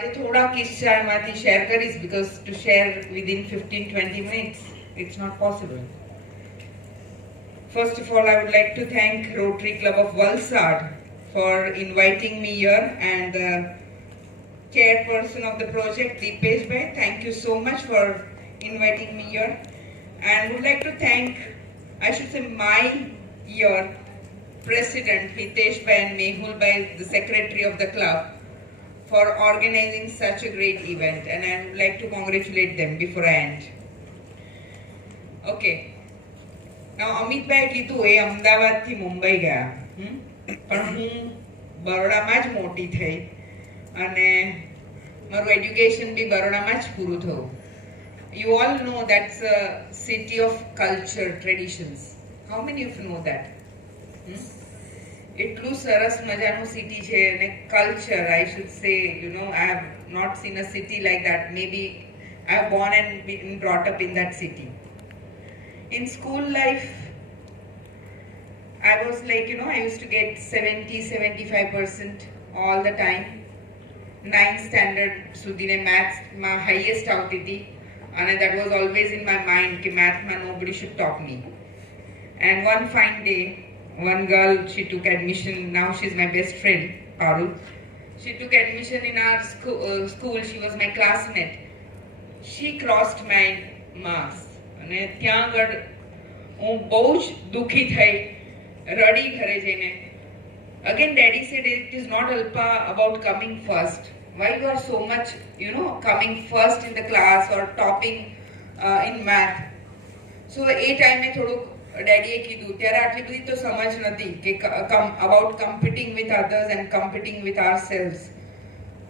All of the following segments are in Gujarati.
આજે થોડા કિસ્સા એમાંથી શેર કરીશ because to share within 15-20 minutes it's not possible. First of all, I would like to thank Rotary Club of Valsad for inviting me here, and the chairperson of the project, Deepesh Bhai, thank you so much for inviting me here. And would like to thank, I should say, my your president, Hitesh Bhai, and Mehul Bhai, the secretary of the club, for organizing such a great event, and I would like to congratulate them before I end. Okay. Now, Amitbhai કીધું એ અમદાવાદથી મુંબઈ ગયા, પણ હું બરોડામાં જ મોટી થઈ અને મારું એડ્યુકેશન બી બરોડામાં જ પૂરું થયું. You all know that's a city of culture, traditions. How many of you know that? એટલું સરસ મજાનું સિટી છે અને culture, I should say, you know, I have not seen a city like that. Maybe I have born and been brought up in that city. In school life, I was like, you know, I used to get 70-75% all the time. 9th standard સુધીને mathsમાં highest આવતી હતી, and that was always in my mind કે mathમાં nobody should top me. And one fine day, one girl, she took admission. Now she's my best friend, Parul. She took admission in our school. She was my classmate. She crossed my marks. અને ત્યાં આગળ હું બહુ જ દુઃખી થઈ, રડી ઘરે જઈને. Again, Daddy said it is not Alpa about coming first. Why you are so much, you know, coming first in the class or topping in math? So એ ટાઈમે થોડુંક ડેડીએ કીધું, ત્યારે આટલી બધી તો સમજ નથી કે about competing with others and competing with ourselves.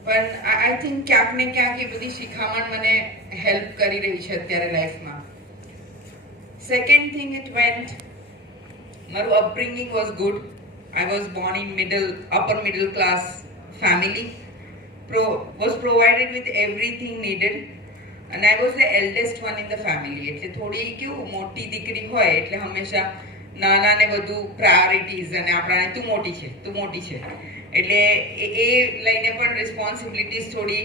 પણ I think ક્યાંક ને ક્યાંક એ બધી શિખામણ મને હેલ્પ કરી રહી છે અત્યારે લાઈફમાં. Second thing, it went, મારું upbringing was good. I was born in upper middle class family, was provided with everything needed, and I was the eldest one in the family. એટલે થોડી કેવું મોટી દીકરી હોય એટલે હંમેશા નાનાને બધું પ્રાયોરિટીઝ અને આપણાને તું મોટી છે એટલે એ લઈને પણ રિસ્પોન્સિબિલિટીઝ થોડી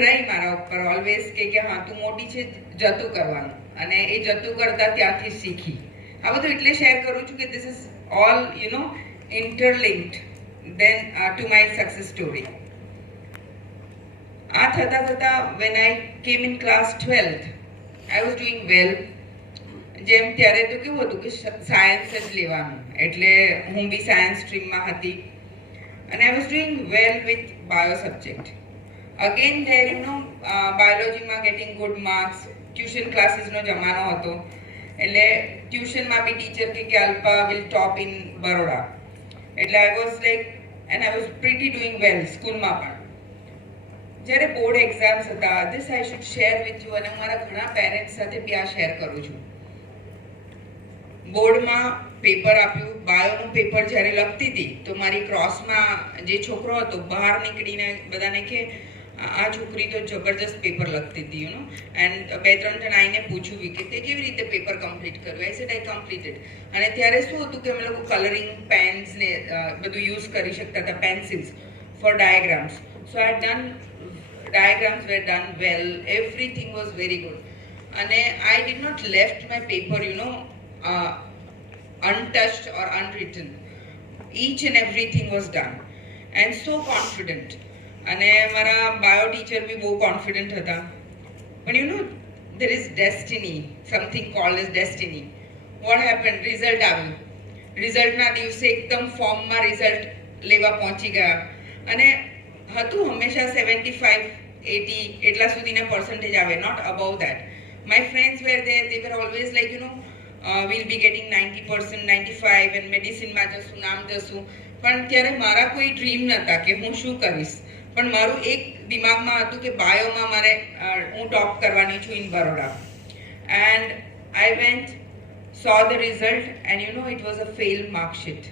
રહી મારા ઉપર. ઓલવેઝ કે હા તું મોટી છે, જતું કરવાનું, અને એ જતું કરતા ત્યાંથી શીખી. આ બધું એટલે શેર કરું છું કે this is all, you know, interlinked then to my success story. આ થતા થતા when I came in class 12th, I was doing well. જેમ ત્યારે તો કેવું હતું કે સાયન્સ જ લેવાનું, એટલે હું બી સાયન્સ સ્ટ્રીમમાં હતી, and I was doing well with bio subject. Again there, you know, biology માં getting good marks. ટ્યુશન ક્લાસીસનો જમાનો હતો એટલે ટ્યુશનમાં બી ટીચર કે Alpa will top in Baroda, એટલે I was like, and I was pretty doing well સ્કૂલમાં પણ. જ્યારે બોર્ડ એક્ઝામ્સ હતા, this I should share with you, અને મારા ઘણા પેરેન્ટ્સ સાથે બી આ શેર કરું છું. બોર્ડમાં પેપર આપ્યું, બાયોનું પેપર જ્યારે લખતી હતી તો મારી ક્રોસમાં જે છોકરો હતો બહાર નીકળીને બધાને કે આ છોકરી તો જબરજસ્ત પેપર લખતી હતી, યુ નો. એન્ડ 2-3 જણ આવીને પૂછ્યું કે તે કેવી રીતે પેપર કમ્પ્લીટ કર્યું? I said I completed. અને ત્યારે શું હતું કે અમે લોકો કલરિંગ પેન્સ ને બધું યુઝ કરી શકતા હતા, pencils for diagrams. So I done, diagrams were done well, everything was very good. And I did not left my paper, you know, untouched or unwritten. Each and everything was done, and so confident. And mara bio teacher bhi wo confident hata. But you know, there is destiny, something called as destiny. What happened? Result આવ્યું. Result ના દિવસે એકદમ ફોર્મ માં result લેવા પહોંચી ગયા, અને હતું હંમેશા 75-80 એટલા સુધીના પર્સન્ટેજ આવે, not above that. My friends were there, they were always like, you know, we'll be getting 90%, 95, and medicineમાં જશું, નામ જશું. પણ ત્યારે મારા કોઈ ડ્રીમ નહોતા કે હું શું કરીશ, પણ મારું એક દિમાગમાં હતું કે બાયોમાં મારે હું ટોપ કરવાની છું in Baroda. And I went, saw the result, and you know, it was a failed mark sheet.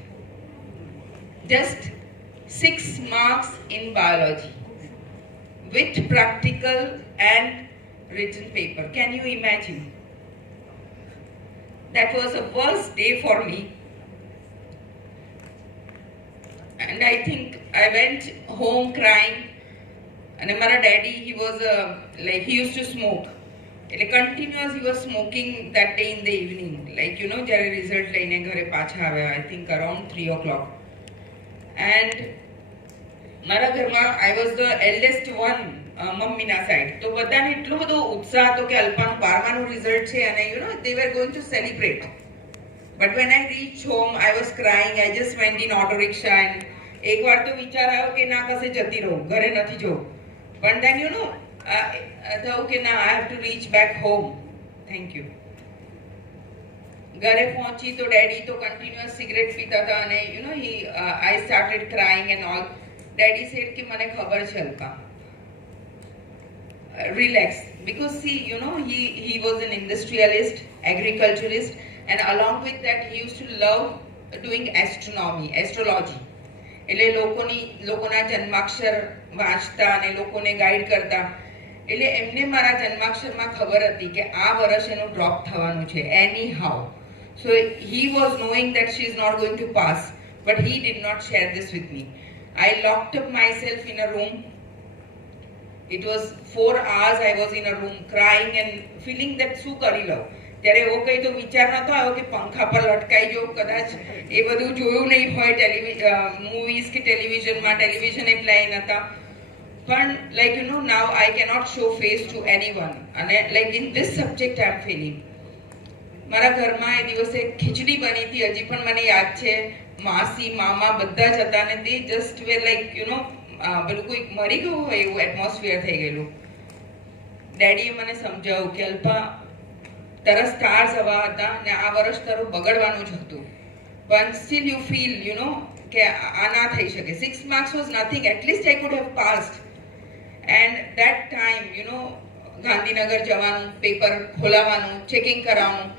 Just 6 marks in biology with practical and written paper. Can you imagine? That was a worst day for me. And I think I went home crying. અને મારા daddy he was like he use to smoke, એટલે continuous he was smoking that day in the evening, like you know જ્યારે રિઝલ્ટ લઈને ઘરે પાછા આવ્યા, I think around 3 o'clock. And મારા ઘરમાં આઈ વોઝ ધ એલ્ડેસ્ટ વન મમ્મીના સાઈડ, તો બધાને એટલો બધો ઉત્સાહ હતો કે અલ્પાનું 12માનું રિઝલ્ટ છે અને you know they were going to celebrate. But when I reach home I was crying, I just went in auto rickshaw and એકવાર તો વિચાર આવ્યો કે ના કશે જતી રહું, ઘરે નથી જવું. પણ દેન યુ નો થયું કે ના, I have to reach back home. Thank you. ઘરે પહોંચી તો ડેડી તો કન્ટિન્યુઅસ સિગરેટ પીતા હતા અને you know I started crying and all. Daddy said કે મને ખબર છે Alpa, relax, because see, you know, he was an industrialist, agriculturist, and along with that he used to love doing astronomy, astrology. એટલે લોકોના જન્માક્ષર વાંચતા અને લોકોને ગાઈડ કરતા. એટલે એમને મારા જન્માક્ષરમાં ખબર હતી કે આ વર્ષ એનું ડ્રોપ થવાનું છે anyhow. So he was knowing that she is not going to pass, but he did not share this with me. I locked up myself in a room. It was 4 hours I was in a room crying and feeling that શું કરી લઉં. ત્યારે એવો કંઈ તો વિચાર નતો આવ્યો કે પંખા પર લટકાઈ જવું, કદાચ એ બધું જોયું નહીં હોય મૂવીઝ કે ટેલિવિઝન એટલા એ નતા. પણ like you know now I cannot show face to anyone, અને like in this subject I am feeling. મારા ઘરમાં એ દિવસે ખીચડી બની હતી, હજી પણ મને યાદ છે. માસી મામા બધા જ હતા અને તે just were like you know પેલું કોઈ મરી ગયું હોય એવું એટમોસ્ફિયર થઈ ગયેલું. ડેડીએ મને સમજાવ્યું કે અલ્પા, તારા સ્ટાર્સ હવા હતા ને આ વર્ષ તારું બગડવાનું જ હતું, પણ steel you feel you know કે આ ના થઈ શકે. 6 marks was nothing, at least I could have passed. And that time you know Gandhinagar જવાનું, પેપર ખોલાવાનું, ચેકિંગ કરાવવાનું.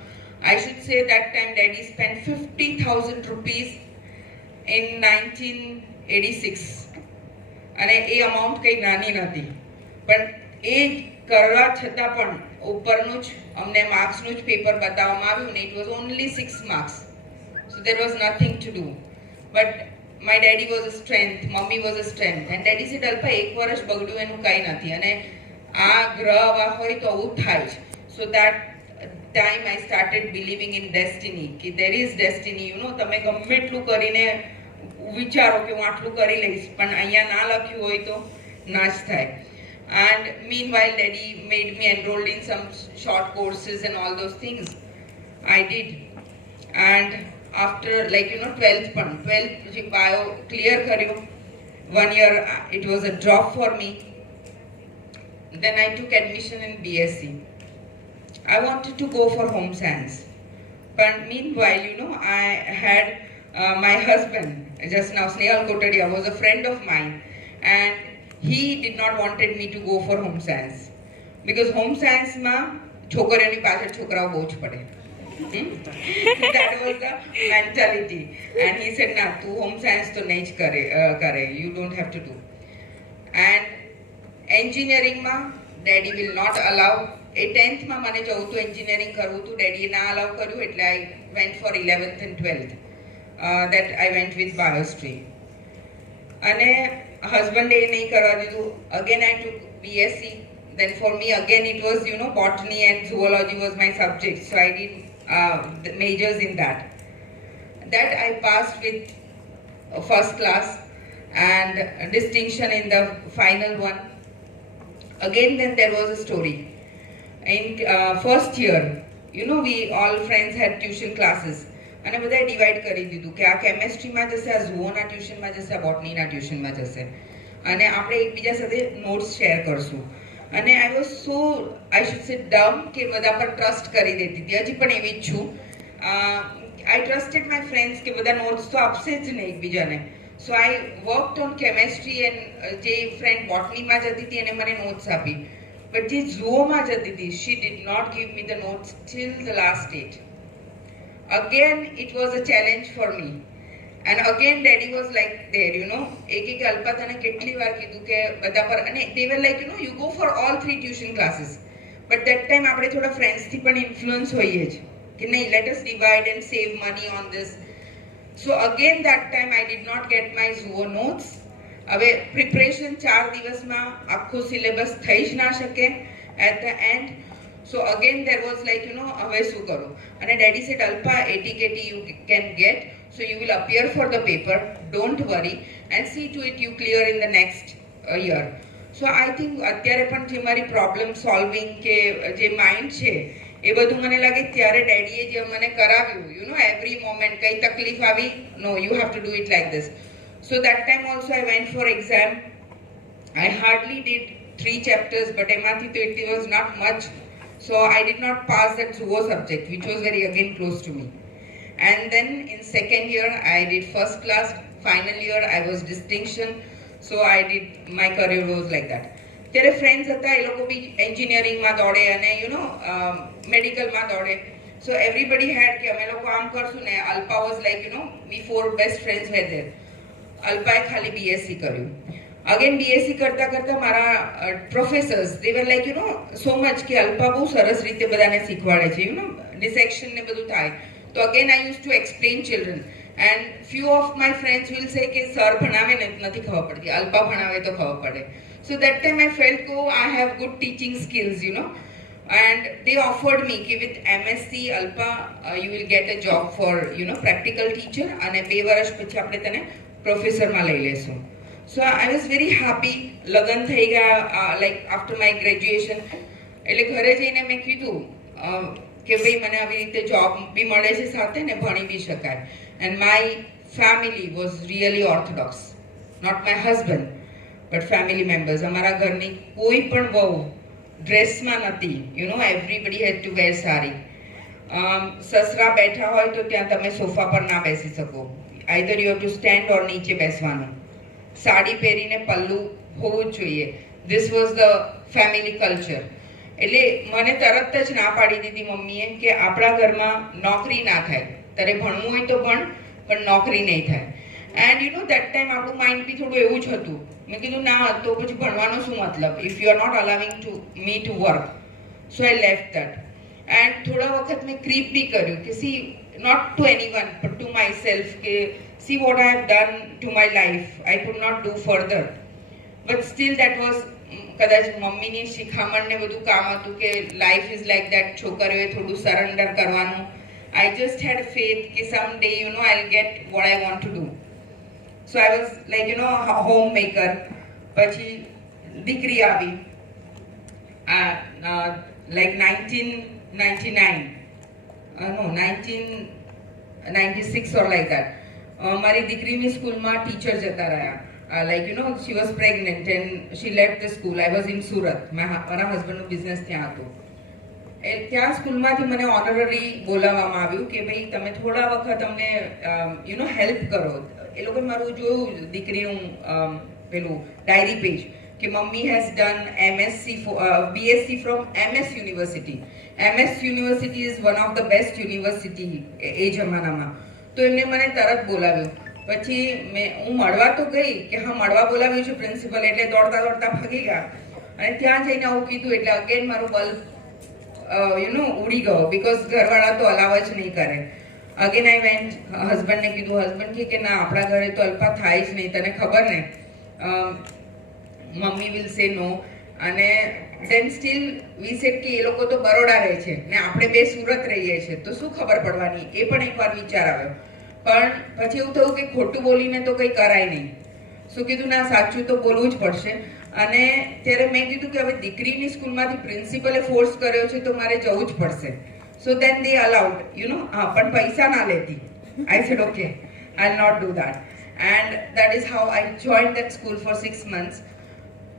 I should say that time daddy spent 50,000 rupees in 1986, અને એ અમાઉન્ટ કંઈ નાની નથી. પણ એ કરવા છતાં પણ ઉપરનું જ અમને માર્ક્સનું જ પેપર બતાવવામાં આવ્યું ને it was only 6 marks. So there was nothing to do. But my daddy was a strength, mummy was a strength. And daddy said Alpa, એક વર્ષ બગડ્યું એનું કંઈ નથી, અને આ ગ્રહ આવા હોય તો આવું થાય જ. So that time I started believing in destiny, કે there is destiny. You know તમે ગમે એટલું કરીને વિચારો કે હું આટલું કરી લઈશ, પણ અહીંયા ના લખ્યું હોય તો ના જ થાય. And meanwhile daddy made me enrolled in some short courses and all those things I did. And after like you know 12th bio clear કર્યો. 1 year it was a drop for me. Then I took admission in BSc. I wanted to go for home science, but meanwhile you know I had my husband just now, Snehal Kotadia, was a friend of mine, and he did not wanted me to go for home science because home science માં છોકરીઓની પાછળ છોકરાઓ બહુ જ પડે. That was the mentality, and he said ના, તું home science તો નહીં જ કરે, you don't have to do. And engineering માં daddy will not allow. A 10th માં મને જવું હતું એન્જિનિયરિંગ કરવું હતું, ડેડીએ ના અલાઉ કર્યું, એટલે I went for 11th and 12th. That I went with biostream. અને હસબન્ડે નહીં કરવા દીધું. Again I took BSc. Then for me again it was you know botany and zoology was my subject, so I did majors in that. That I passed with first class and distinction in the final one. Again then there was a story. In first year you know we all friends had tuition classes, અને બધાએ ડિવાઈડ કરી દીધું કે આ કેમેસ્ટ્રીમાં જશે, આ ઝૂઓના ટ્યુશનમાં જશે, આ બોટનીના ટ્યુશનમાં જશે, અને આપણે એકબીજા સાથે નોટ્સ શેર કરશું. અને I was so I should સે ડમ કે બધા પર ટ્રસ્ટ કરી દેતી હતી. હજી પણ એવી જ છું. આઈ ટ્રસ્ટેડ માય ફ્રેન્ડ્સ કે બધા નોટ્સ તો આપશે જ નહીં એકબીજાને. સો આઈ વર્કડ ઓન કેમેસ્ટ્રી, એન્ડ જે ફ્રેન્ડ બોટનીમાં જતી હતી એને મને નોટ્સ આપી. બટ જે ઝૂઓમાં જતી હતી, she did not give me the notes till the last date. Again it was a challenge for me, and again daddy was like there you know એક અલ્પા તને કેટલી વાર કીધું કે બધા પર, અને they were like you know you go for all 3 tuition classes, but that time આપણે થોડા ફ્રેન્ડ્સ થી પણ ઇન્ફ્લુઅન્સ હોઈએ જ કે નહીં, let us divide and save money on this. So again that time I did not get my zoo notes, હવે પ્રિપરેશન 4 દિવસમાં આખું સિલેબસ થઈ જ ના શકે at the end. So again there was like, હવે શું કરું? અને daddy said, Alpa, ATKT you can get, so you will appear for the paper, don't worry, and see to it you clear in the next year. So I think અત્યારે પણ જે મારી પ્રોબ્લેમ સોલ્વિંગ કે જે માઇન્ડ છે એ બધું મને લાગે ત્યારે ડેડીએ જે મને કરાવ્યું, એવરી મોમેન્ટ કઈ તકલીફ આવી, no you have to do it like this. So that time also I went for exam. I hardly did 3 chapters, but એમાંથી તો it was not much. So I did not pass that Zoho subject, which was very again close to me. And then in second year I did first class. Final year I was distinction. So I did, my career was like that. ત્યારે ફ્રેન્ડ્સ હતા એ લોકો બી એન્જિનિયરિંગમાં દોડે અને મેડિકલમાં દોડે. સો એવરીબડી હેડ કે અમે લોકો આમ કરશું ને. Alpa was like we 4 best friends were there. અલ્પાએ ખાલી BSc કર્યું. અગેન BSc કરતા કરતા મારા professors they were like so much કે અલ્પા બહુ સરસ રીતે બધાને શીખવાડે છે, ડિસેક્શન ને બધું થાય. તો again I use two explain children. And few of my friends will say કે સર ભણાવે ને નથી ખબર પડતી, અલ્પા ભણાવે તો ખબર પડે. So that time I felt I have good teaching skills, and they offered me કે with MSc Alpa you will get a job for practical teacher અને 2 વર્ષ પછી આપણે તને પ્રોફેસરમાં લઈ લેશું. So I was very happy. લગન થઈ ગયા like after my graduation. એટલે ઘરે જઈને મેં કીધું કે ભાઈ મને આવી રીતે જોબ બી મળે છે સાથે ને ભણી બી શકાય. And my family was really orthodox. Not my husband, but family members. અમારા ઘરની કોઈ પણ વહુ ડ્રેસમાં નથી. Everybody had to wear sari. સસરા બેઠા હોય તો ત્યાં તમે સોફા પર ના બેસી શકો. Either you have to stand or નીચે બેસવાનું. સાડી પહેરીને પલ્લું હોવું જ જોઈએ. This was the family culture. એટલે મને તરત જ ના પાડી દીધી મમ્મીએ કે આપણા ઘરમાં નોકરી ના થાય. તારે ભણવું હોય તો ભણ, પણ નોકરી નહીં થાય. એન્ડ દેટ ટાઈમ આપણું માઇન્ડ બી થોડું એવું જ હતું. મેં કીધું ના તો પછી ભણવાનો શું મતલબ, if you are not allowing to me to work. So I left that. And થોડા વખત મેં ક્રીપ બી કર્યું કે see not to anyone but to myself કે see what I have done to my life, I could not do further. But still that was કદાચ મમ્મીની શિખામણ ને બધું કામ હતું કે લાઈફ ઇઝ લાઈક દેટ, છોકરીઓએ થોડું સરેન્ડર કરવાનું. I just had faith that someday, I'll get what I want to do. So I was like, a homemaker. Pachi dikri avi. Like 1999. No, 1996 or like that. Mari dikri mi school ma teacher jata raya. Like, she was pregnant and she left the school. I was in Surat. My husband business ત્યાં હતું. ત્યાં સ્કૂલમાંથી મને ઓનરરી બોલાવવામાં આવ્યું કે ભાઈ તમે થોડા વખત અમને હેલ્પ કરો. એ લોકોએ મારું જોયું દીકરીનું પેલું ડાયરી પેજ કે મમ્મી has done BSc from MS university. MS university is one of the best university એ જમાનામાં. તો એમને મને તરત બોલાવ્યું. પછી હું મળવા તો ગઈ કે હા મળવા બોલાવ્યું છે પ્રિન્સિપલ, એટલે દોડતા દોડતા ભાગી ગયા. અને ત્યાં જઈને આવું કીધું એટલે અગેન મારું બલ્બ ઉડી ગયો, બિકોઝ ઘરવાળા તો અલાવ જ નહીં કરે. અગેન આઈ વેન્ટ, હસબન્ડને કીધું. હસબન્ડ કે ના આપણા ઘરે તો અલ્પા થાય જ નહીં, તને ખબર ને, મમ્મી વિલ સે નો. અને દેન સ્ટીલ વી સેડ કે એ લોકો તો બરોડા રહે છે ને આપણે બે સુરત રહીએ છીએ તો શું ખબર પડવાની, એ પણ એકવાર વિચાર આવ્યો. પણ પછી એવું થયું કે ખોટું બોલીને તો કંઈ કરાય નહીં. શું કીધું ના સાચું તો બોલવું જ પડશે. અને ત્યારે મેં કીધું કે હવે દીકરીની સ્કૂલમાંથી પ્રિન્સિપલે ફોર્સ કર્યો છે તો મારે જવું જ પડશે. સો દેન દે અલાઉડ, હા પણ પૈસા ના લેતી. I said okay, I will not do that. And that is how I joined that school for 6 months.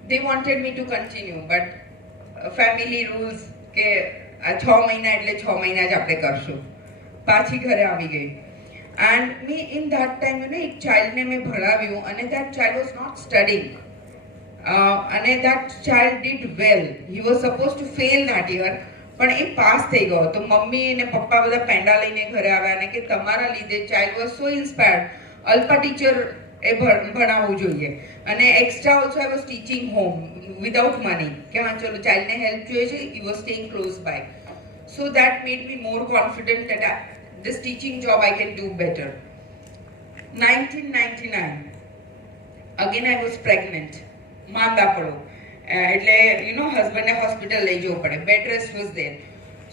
They wanted me to continue, but family rules કે 6 મહિના એટલે 6 મહિના જ આપણે કરશું. પાછી ઘરે આવી ગઈ. And me in that time, એક ચાઇલ્ડને મેં ભણાવ્યું અને that child was not studying. And that child did well. He was supposed to fail that year, પણ એ પાસ થઈ ગયો. તો મમ્મી અને પપ્પા બધા પેંડા લઈને ઘરે આવ્યા અને કે તમારા લીધે child was so inspired, Alpa teacher એ ભણાવવું જોઈએ. અને extra also I was teaching home without money કે હા ચલો ચાઇલ્ડને હેલ્પ જોઈએ છે, he was staying close by. So that made me more confident that this teaching job I can do better. 1999 again I was pregnant, માંદા પડો એટલે husband ને hospital લઈ જવું પડે, bed rest was there.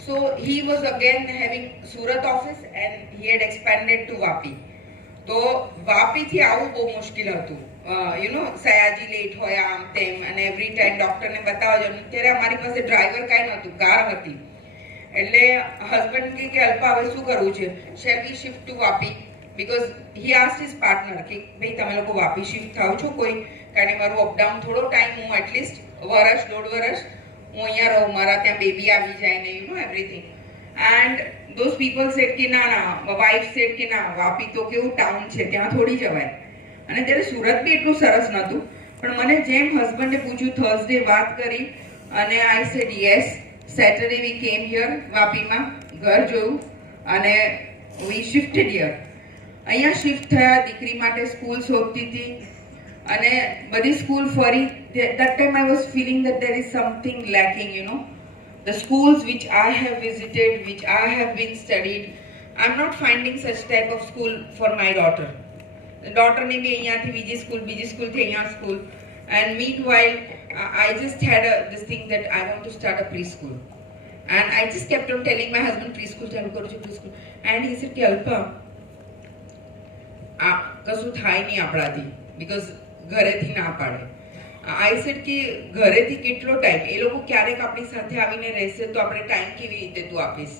So he was again having Surat office and he had expanded to Vapi. તો વાપીથી આવવું બહુ મુશ્કેલ હતું. સયાજી લેટ હોય આમ તેમ અને એવરી ટાઈમ ડોક્ટરને બતાવવા જવાનું. ત્યારે અમારી પાસે ડ્રાઈવર કાંઈ નહોતું, કાર હતી. એટલે હસબન્ડ કે અલ્પા હવે શું કરવું છે, shall we shift to Vapi, because he asked his partner કે ભાઈ તમે લોકો વાપી શિફ્ટ થાવ છો કોઈ, કારણ કે મારું અપડાઉન થોડો ટાઈમ, હું એટલીસ્ટ વર્ષ દોઢ વર્ષ હું અહીંયા રહું, મારા ત્યાં બેબી આવી જાય ને everything. And those people said કે ના ના, વાઇફ said કે ના, વાપી તો કેવું ટાઉન છે, ત્યાં થોડી જવાય. અને ત્યારે સુરત બી એટલું સરસ નહોતું, પણ મને જેમ હસબન્ડે પૂછ્યું, થર્સડે વાત કરી અને I said yes. Saturday we came here, વાપીમાં ઘર જોયું અને વી શિફ્ટેડ હિયર. અહીંયા શિફ્ટ થયા, દીકરી માટે સ્કૂલ શોધતી હતી અને બધી સ્કૂલ ફરી. that time I was feeling that there is something lacking, the schools which I have visited, which I have been studied, I'm not finding such type of school for my daughter. The daughter ne bhi અહીંયાથી બીજી સ્કૂલથી અહીંયા school. And meanwhile I just had this thing that I want to start a preschool, and I just kept on telling my husband preschool ચાલુ કરું છું, preschool. And he said કે અલ્પા આ કશું થાય નહીં આપણાથી, because ઘરેથી ના પાડે. I said કે ઘરેથી કેટલો ટાઈમ, એ લોકો ક્યારેક આપણી સાથે આવીને રહેશે તો આપણે ટાઈમ કેવી રીતે તું આપીશ?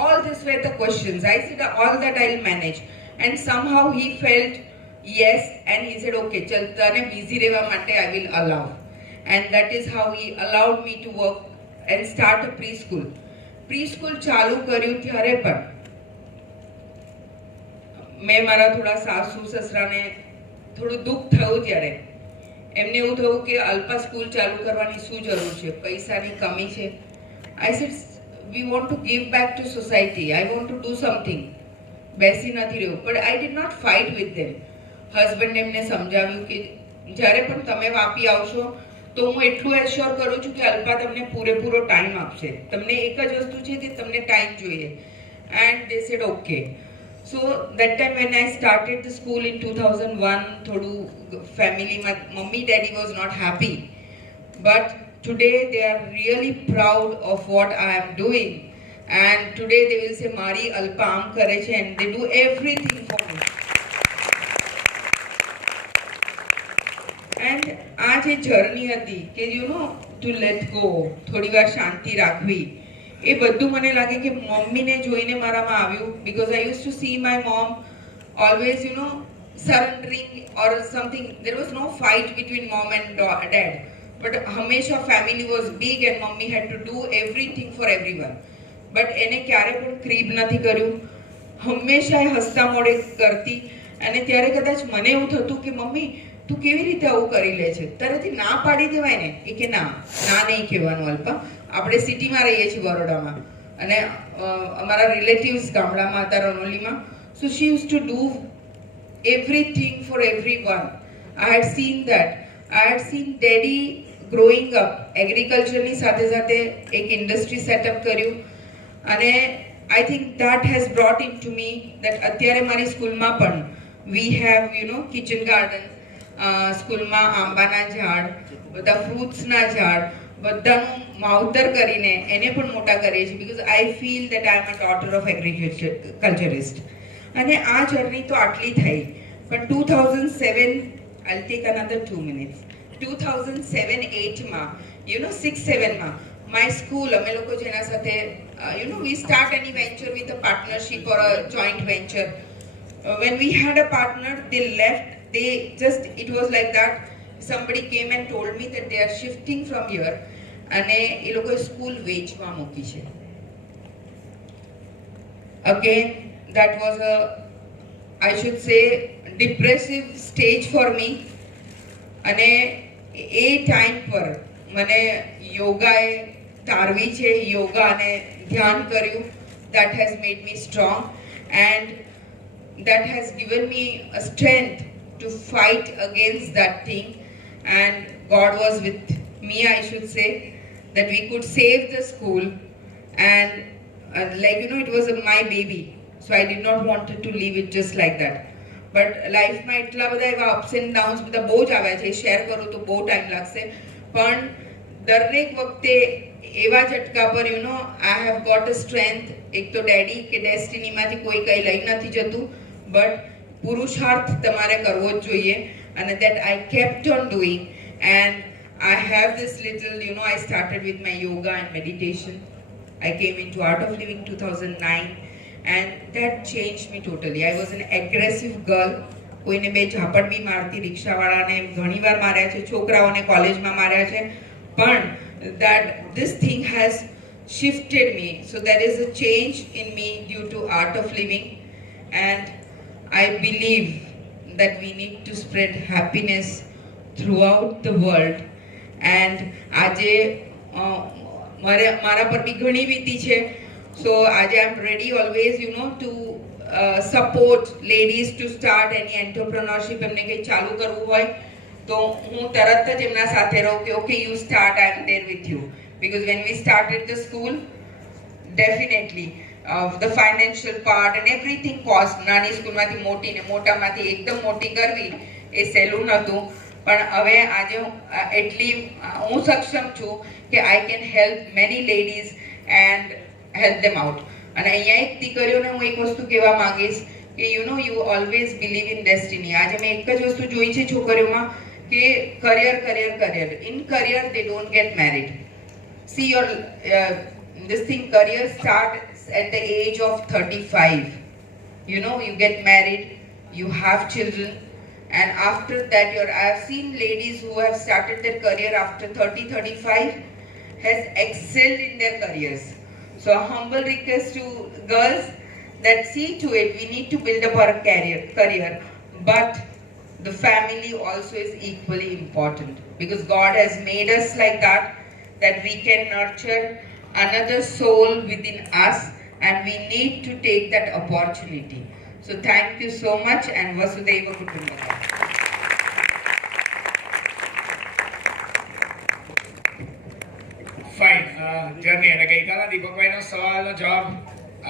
All this were the questions. I said all that I'll manage. And somehow he felt yes, and he said okay, ચલ તને busy રહેવા માટે I will allow. And that is how he allowed me to work and start a preschool. Preschool ચાલુ કર્યું ત્યારે પણ મેં મારા થોડા સાસુ સસરાને થોડું દુઃખ થયું. ત્યારે એમને એવું થયું કે અલ્પા સ્કૂલ ચાલુ કરવાની શું જરૂર છે, પૈસાની કમી છે. I said we want to give back to society, I want to do something. બેસી નથી રહ્યું. But I did not fight with them. હસબન્ડે એમને સમજાવ્યું કે જ્યારે પણ તમે વાપી આવશો તો હું એટલું એશ્યોર કરું છું કે અલ્પા તમને પૂરેપૂરો ટાઈમ આપશે. તમને એક જ વસ્તુ છે કે તમને ટાઈમ જોઈએ. And they sad okay. So that time when I started the school in 2001, thodu family mummy daddy was not happy, but today they are really proud of what I am doing, and today they will say mari alpa aam kare che, and they do everything for me. And આ જે જર્ની હતી કે to let go, થોડી વાર શાંતિ રાખવી, એ બધું મને લાગે કે મમ્મીને જોઈને મારામાં આવ્યું. Because I use to see my mom always surrendering or something. There was no fight between mom and dad, but હંમેશા ફેમિલી વોઝ બિગ એન્ડ મમ્મી had to do everything for everyone. But એને ક્યારે પણ ક્રીબ નથી કર્યું, હંમેશા એ હસતા મોડે કરતી. અને ત્યારે કદાચ મને એવું થતું કે મમ્મી તું કેવી રીતે આવું કરી લે છે, તારાથી ના પાડી દેવાય ને. એ કે ના, ના નહીં કહેવાનું અલ્પા, આપણે સિટીમાં રહીએ છીએ બરોડામાં અને અમારા રિલેટિવ્સ ગામડામાં હતા રનોલીમાં. So she use to do everything for everyone. I had seen that. I had seen daddy growing up. એગ્રીકલ્ચરની સાથે સાથે એક ઇન્ડસ્ટ્રી સેટઅપ કર્યું અને I think that has brought in to me that અત્યારે મારી સ્કૂલમાં પણ વી હેવ કિચન ગાર્ડન. સ્કૂલમાં આંબાના ઝાડ, બધા ફ્રૂટ્સના ઝાડ, બધાનું માવતર કરીને એને પણ મોટા કરીએ છીએ. Because I feel that I am a daughter of agriculturist. અને આ જર્ની તો આટલી થઈ. પણ 2007, I'll take another 2 minutes. 2007-8માં 6-7માં my school, અમે લોકો જેના સાથે we start any venture with a partnership or a joint venture. When we had a partner, they left. It was like that. Somebody came and told me that they are shifting from here અને એ લોકો સ્કૂલ વેચવા મૂકી છે. Again, that was a, I should say, depressive stage for me. અને એ ટાઈમ પર મને યોગાએ તારવી છે, યોગા અને ધ્યાન કર્યું. That has made me strong and that has given me a strength to fight against that thing. And God was with me, I should say, that we could save the school. And it was my baby, so I did not want to leave it just like that. But લાઈફમાં એટલા બધા એવા અપ્સ એન્ડ ડાઉન્સ બધા બહુ જ આવ્યા છે, શેર કરું તો બહુ ટાઈમ લાગશે, પણ દરેક વખતે એવા ઝટકા પર I have got a strength. એક તો ડેડી કે ડેસ્ટિનીમાંથી કોઈ કંઈ લઈ નથી જતું, બટ પુરુષાર્થ તમારે કરવો જ જોઈએ, અને that I kept on doing. And I have this little, I started with my yoga and meditation. I came into Art of Living 2009, and that changed me totally. I was an aggressive girl. કોઈને બે ઝાપટ બી મારતી, રિક્ષાવાળાને ઘણીવાર માર્યા છે, છોકરાઓને કોલેજમાં માર્યા છે, પણ that this thing has shifted me. So there is a change in me due to Art of Living, and I believe that we need to spread happiness throughout the world. And આજે મારા પર બી ઘણી વીતી છે, સો આજે I am ready always to support ladies to start any entrepreneurship. એમને કંઈ ચાલુ કરવું હોય તો હું તરત જ એમના સાથે રહું કે okay you start, I am there with you. Because when we started the school, definitely the financial part and everything cost. નાની સ્કૂલમાંથી મોટી ને મોટામાંથી એકદમ મોટી કરવી એ સહેલું નહોતું, પણ હવે આજે એટલી હું સક્ષમ છું કે I can help many ladies and help them out. અને અહીંયા એક દીકરીઓને હું એક વસ્તુ કહેવા માંગીશ કે you always believe in destiny. આજે મેં એક જ વસ્તુ જોઈ છે છોકરીઓમાં કે career career career. In career they don't get married. See your this thing, career starts at the age of 35. You get married, you have children, and after that I have seen ladies who have started their career after 30-35 has excelled in their careers. So a humble request to girls that see to it, we need to build up our career, but the family also is equally important, because God has made us like that we can nurture another soul within us, and we need to take that opportunity. So thank you so much, and Vasudhaiva Kutumbakam. Fine journey એટલે ગઈકાલે દીપકભાઈનો સવાલનો જવાબ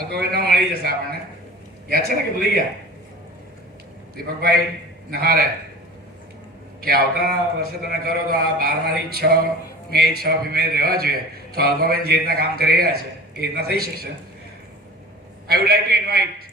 અગાઉનો મળી જશે આપણને. યાદ છે ને કે ભૂલી ગયા? દીપકભાઈ નહારે કે આવતા વર્ષે તમે કરો તો આ 12માંથી 6 મેલ 6 ફિમેલ રહેવા જોઈએ, તો અલ્પાબેન જે રીતના કામ કરી રહ્યા છે એ રીતના થઈ શકશે. I would like to invite